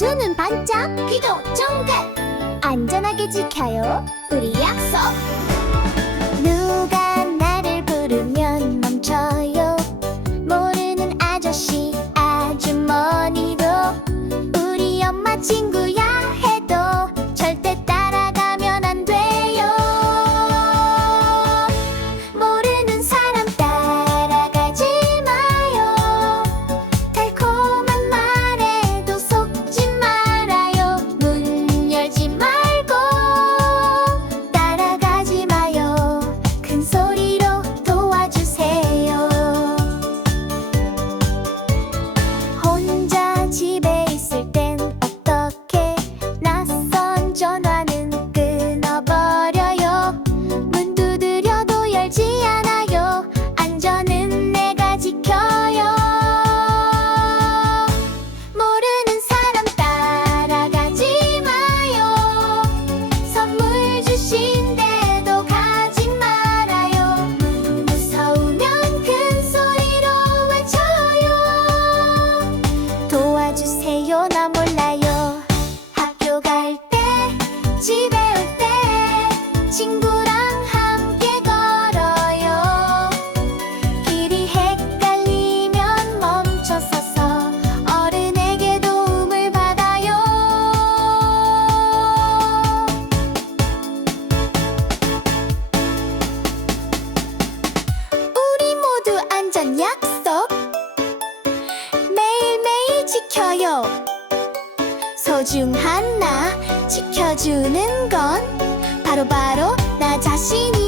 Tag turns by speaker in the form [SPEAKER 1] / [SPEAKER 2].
[SPEAKER 1] 눈은 반짝, 귀도 쫑긋. 안전하게 지켜요. 우리 약속. 모두 안전 약속. 매일매일 지켜요. 소중한 나 지켜주는 건 바로바로 바로 나 자신이